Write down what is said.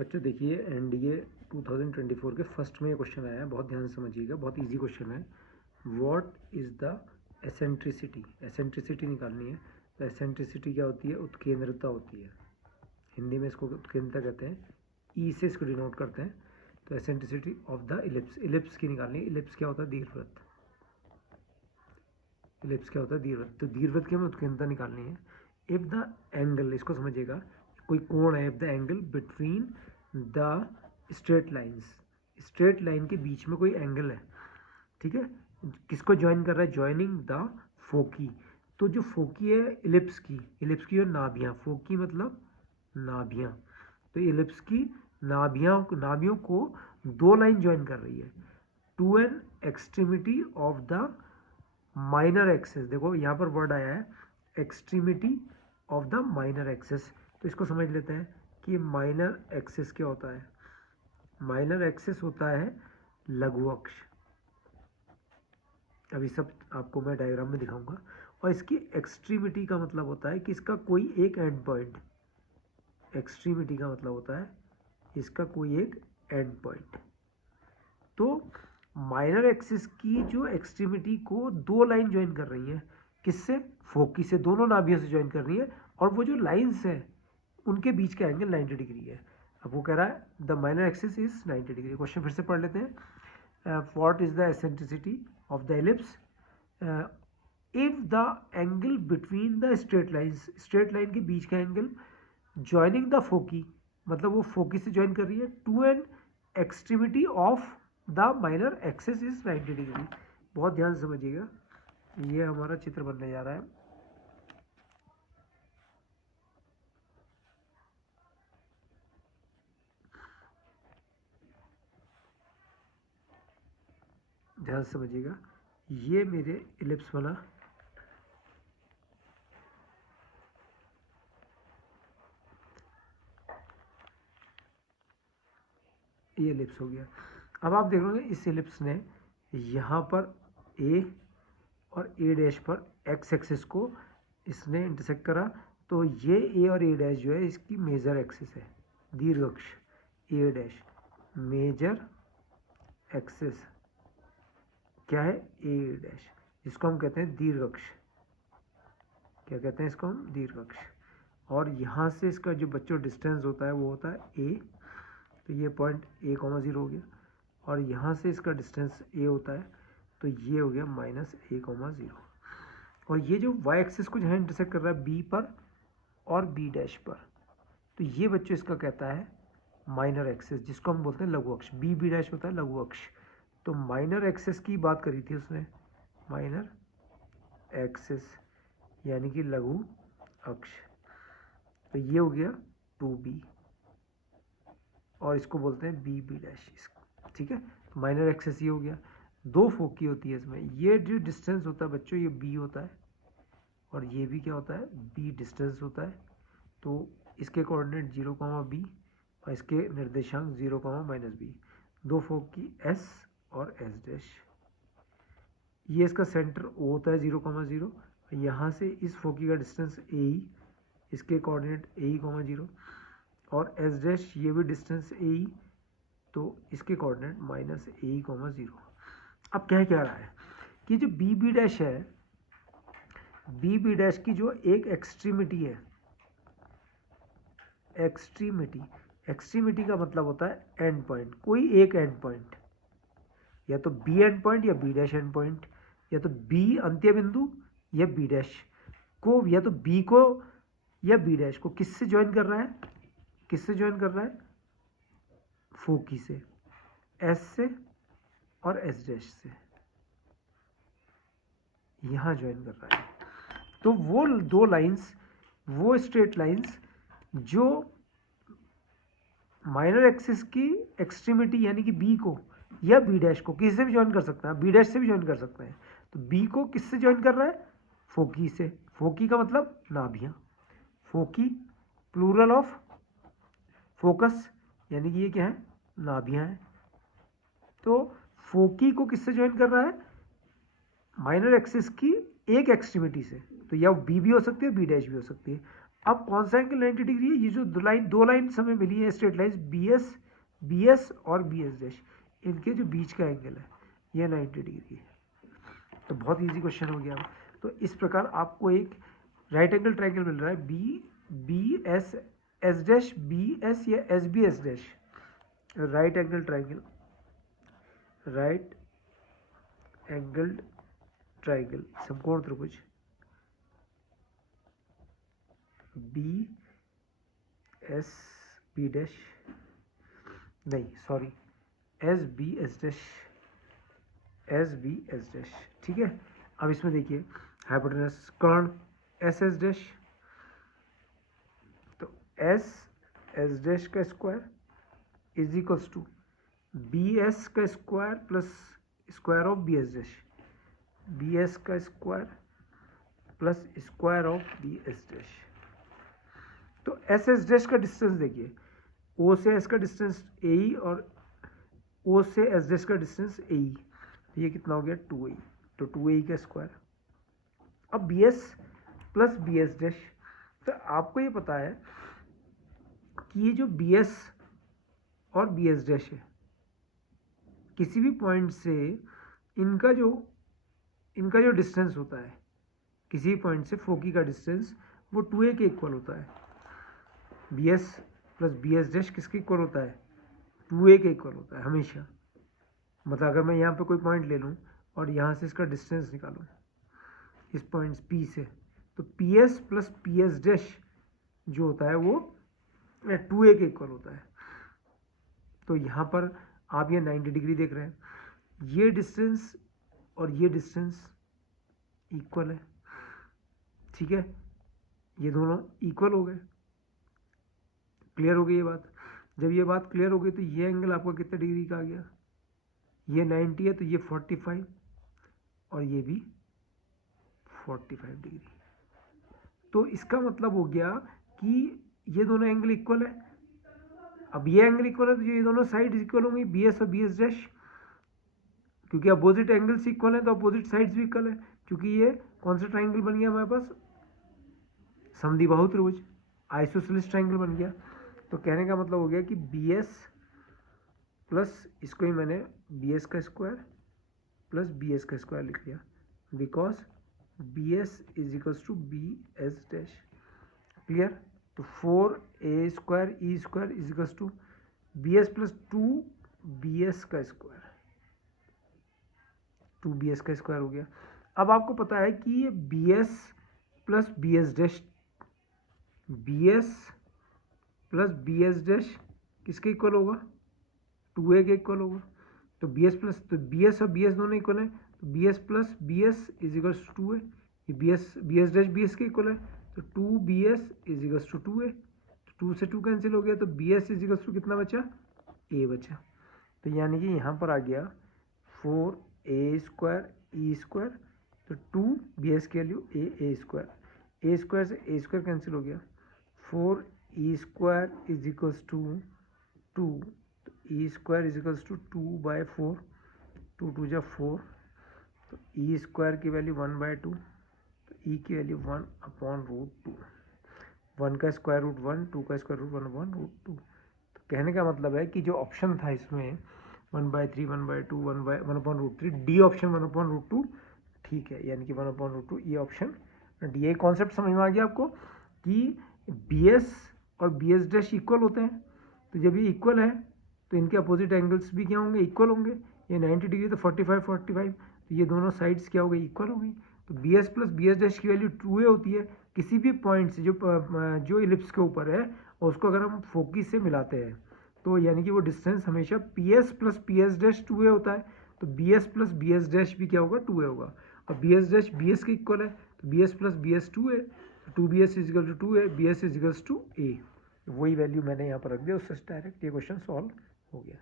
बच्चों देखिए एनडीए 2024 के फर्स्ट में ये क्वेश्चन आया है, बहुत ध्यान से समझिएगा, बहुत इजी क्वेश्चन है। What is the eccentricity, eccentricity निकालनी है। तो एसेंट्रिसिटी क्या होती है? उत्केंद्रता होती है। हिंदी में इसको उत्केंद्रता कहते हैं, ई से इसको डिनोट करते हैं। तो eccentricity of the ellipse, ellipse की निकालनी है। इलिप्स क्या होता है? दीर्घवृत्त। इलिप्स क्या होता है? दीर्घवृत्त। तो दीर्घवृत्त की हमें उत्केंद्रता निकालनी है। इफ द एंगल, इसको समझिएगा, कोई कोण है, if the angle between the straight lines, straight line के बीच में कोई एंगल है, ठीक है, किसको ज्वाइन कर रहा है? ज्वाइनिंग द फोकी। तो जो फोकी है इलिप्स की, इलिप्स की जो नाभियाँ, फोकी मतलब नाभियाँ, तो इलिप्स की नाभियों को दो लाइन ज्वाइन कर रही है to an extremity of the minor axis. देखो यहाँ पर वर्ड आया है extremity of the minor axis. तो इसको समझ लेते हैं कि माइनर एक्सेस क्या होता है। माइनर एक्सेस होता है लघु अक्ष। अभी सब आपको मैं डायग्राम में दिखाऊंगा। और इसकी एक्सट्रीमिटी का मतलब होता है कि इसका कोई एक एंड पॉइंट, एक्सट्रीमिटी का मतलब होता है इसका कोई एक एंड पॉइंट। तो माइनर एक्सिस की जो एक्सट्रीमिटी को दो लाइन ज्वाइन कर रही है, किससे? फोकी से, दोनों नाभियों से ज्वाइन कर रही है। और वो जो लाइंस है उनके बीच का एंगल 90 डिग्री है। अब वो कह रहा है the minor axis is 90 degree. Question फिर से पढ़ लेते हैं। What is the eccentricity of the ellipse if the angle between the straight lines, straight line के बीच का एंगल ज्वाइनिंग द फोकी, मतलब वो फोकी से ज्वाइन कर रही है, to an extremity of the minor axis is 90 degree. बहुत ध्यान से समझिएगा, ये हमारा चित्र बनने जा रहा है। ध्यान से समझिएगा, ये मेरे इलिप्स बना, ये इलिप्स हो गया। अब आप देख रहे इस इलिप्स ने यहाँ पर ए और ए डैश पर एक्स एक्सिस को इसने इंटरसेक्ट करा। तो ये ए और ए डैश जो है इसकी मेजर एक्सिस है, दीर्घ अक्ष। ए डैश मेजर एक्सिस क्या है? ए डैश, जिसको हम कहते हैं दीर्घ अक्ष। क्या कहते हैं इसको हम? दीर्घ अक्ष। और यहाँ से इसका जो बच्चों डिस्टेंस होता है वो होता है ए। तो ये पॉइंट ए कॉमा 0 हो गया। और यहाँ से इसका डिस्टेंस ए होता है, तो ये हो गया माइनस ए कॉमा 0। और ये जो वाई एक्सिस को जहाँ इंटरसेक्ट कर रहा है बी पर और बी डैश पर, तो ये बच्चों इसका कहता है माइनर एक्सिस, जिसको हम बोलते हैं लघु अक्ष। बी बी डैश होता है लघु अक्ष। तो माइनर एक्सिस की बात करी थी उसने, माइनर एक्सिस यानी कि लघु अक्ष। तो ये हो गया 2b और इसको बोलते हैं बी बी डैश, ठीक है। तो माइनर एक्सिस ये हो गया। दो फोकी होती है इसमें, ये जो डिस्टेंस होता है बच्चों ये b होता है और ये भी क्या होता है? b डिस्टेंस होता है। तो इसके कोऑर्डिनेट 0, b और इसके निर्देशांक 0, -b। दो फोकी s और s डैश। ये इसका सेंटर O होता है 0, 0। यहाँ से इस फोकी का डिस्टेंस AE, इसके कोऑर्डिनेट AE, 0 और S डैश ये भी डिस्टेंस AE, तो इसके कोऑर्डिनेट -AE, 0। अब क्या रहा है कि जो बी बी डैश है, बी बी डैश की जो एक एक्सट्रीमिटी है, एक्सट्रीमिटी, एक्सट्रीमिटी का मतलब होता है एंड पॉइंट, कोई एक एंड पॉइंट, या तो बी एंड पॉइंट या बी डैश एंड पॉइंट, या तो बी अंत्य बिंदु या बी डैश को, या तो बी को या बी डैश को किससे ज्वाइन कर रहा है? किससे ज्वाइन कर रहा है? फोकी से, एस से और एस डैश से, यहां ज्वाइन कर रहा है। तो वो दो लाइंस, वो स्ट्रेट लाइंस जो माइनर एक्सिस की एक्सट्रीमिटी यानी कि बी को या बी डैश को किसी से भी ज्वाइन कर सकता है, बी डैश से भी ज्वाइन कर सकते हैं। तो बी को किससे ज्वाइन कर रहा है? फोकी से। फोकी का मतलब नाभियां, फोकी प्लूरल ऑफ फोकस, यानी कि ये क्या है? नाभियां हैं। तो फोकी को किससे ज्वाइन कर रहा है? माइनर एक्सिस की एक एक्सट्रीमिटी से। तो या बी भी हो सकती है, बी डैश भी हो सकती है। अब कौन सा एंगल 90 डिग्री है? ये जो दो लाइन हमें मिली है स्ट्रेट लाइन, बी एस और बी एस डैश, इनके जो बीच का एंगल है ये 90 डिग्री है। तो बहुत इजी क्वेश्चन हो गया। तो इस प्रकार आपको एक राइट एंगल ट्रायंगल मिल रहा है, B S S dash B S या S B S dash, right angle triangle, right angled triangle, समकोण त्रिभुज बी एस बी डैश, नहीं sorry, S B S dash, S B S dash, ठीक है। अब इसमें देखिए हाइपोटेनस कर्ण एस एस डैश, तो एस एस डैश का square is equals to B S का square plus square of B S dash, B S का square plus square of B S dash. तो एस एस डैश का distance देखिए, O से S का distance ए ई और ओ से एस डैश का डिस्टेंस ए ई, ये कितना हो गया 2a, तो 2a का स्क्वायर। अब B S plus B S dash, तो आपको ये पता है कि ये जो बी एस और बी एस डैश है, किसी भी पॉइंट से इनका जो डिस्टेंस होता है, किसी पॉइंट से फोकी का डिस्टेंस वो 2a के इक्वल होता है। B S plus B S dash किसके इक्वल होता है? 2a के इक्वल होता है हमेशा। मतलब अगर मैं यहाँ पे कोई पॉइंट ले लूँ और यहाँ से इसका डिस्टेंस निकालूँ इस पॉइंट P से, तो P S plus P S dash जो होता है वो 2a के इक्वल होता है। तो यहाँ पर आप ये 90 डिग्री देख रहे हैं, ये डिस्टेंस और ये डिस्टेंस इक्वल है, ठीक है, ये दोनों इक्वल हो गए। क्लियर हो गई ये बात? जब ये बात क्लियर हो गई तो ये एंगल आपका कितने डिग्री का आ गया? ये 90 है तो ये 45 और ये भी 45 डिग्री। तो इसका मतलब हो गया कि ये दोनों एंगल इक्वल है। अब ये एंगल इक्वल है तो ये दोनों साइड इक्वल होंगी, बी एस और बी एस डैश, क्योंकि अपोजिट एंगल्स इक्वल है तो अपोजिट साइड्स भी इक्वल है। क्योंकि ये कौन सा ट्राइंगल बन गया हमारे पास? समद्विबाहु त्रिभुज, आइसोसेलेस ट्राइंगल बन गया। तो कहने का मतलब हो गया कि बी एस प्लस इसको ही मैंने बी एस का स्क्वायर प्लस बी एस का स्क्वायर लिख लिया, because B S is equals to B S dash. Clear? तो 4a square E square is equals to B S plus 2bs का square, 2bs का स्क्वायर हो गया। अब आपको पता है कि ये B S plus B S dash, B S plus B S dash किसके इक्वल होगा? 2a के इक्वल होगा। तो बी एस प्लस, तो बी एस और बी एस दोनों इक्वल है, तो B S plus B S is equals to 2a, ये B S dash B S के इक्वल है, तो 2bs is equals to 2a, 2 से 2 कैंसिल हो गया, तो bs इज इक्वल्स टू कितना बचा? a बचा। तो यानी कि यहाँ पर आ गया 4a स्क्वायर ई स्क्वायर, तो 2bs की value a square, a square से a स्क्वायर कैंसिल हो गया, 4e square is equals to 2, तो e square is equals to 2/4, 2 2 जा 4, तो e स्क्वायर की वैल्यू 1/2, तो e की वैल्यू 1/√2, 1 का स्क्वायर रूट 1, 2 का स्क्वायर रूट 1/√2। तो कहने का मतलब है कि जो ऑप्शन था इसमें 1/3, 1/2, 1/√3, डी ऑप्शन 1/√2 ठीक है, यानी कि 1/√2 ये ऑप्शन डी। ये कॉन्सेप्ट समझ में आ गया आपको कि बी एस और बी एस डैश इक्वल होते हैं। तो जब ये इक्वल है तो इनके अपोजिट एंगल्स भी क्या होंगे? इक्वल होंगे। ये 90 डिग्री तो 45 45, तो ये दोनों साइड्स क्या हो गई? इक्वल हो गई। तो B S plus B S dash की वैल्यू 2a होती है किसी भी पॉइंट से जो इलिप्स के ऊपर है, और उसको अगर हम फोकस से मिलाते हैं तो यानी कि वो डिस्टेंस हमेशा P S plus P S dash 2a होता है। तो B S plus B S dash भी क्या होगा? 2a होगा। और B S dash B S के इक्वल है, तो B S plus B S 2a, 2bs is equal to 2a, bs is equals to a। वही वैल्यू मैंने यहाँ पर रख दिया, उससे डायरेक्ट ये क्वेश्चन सॉल्व हो गया।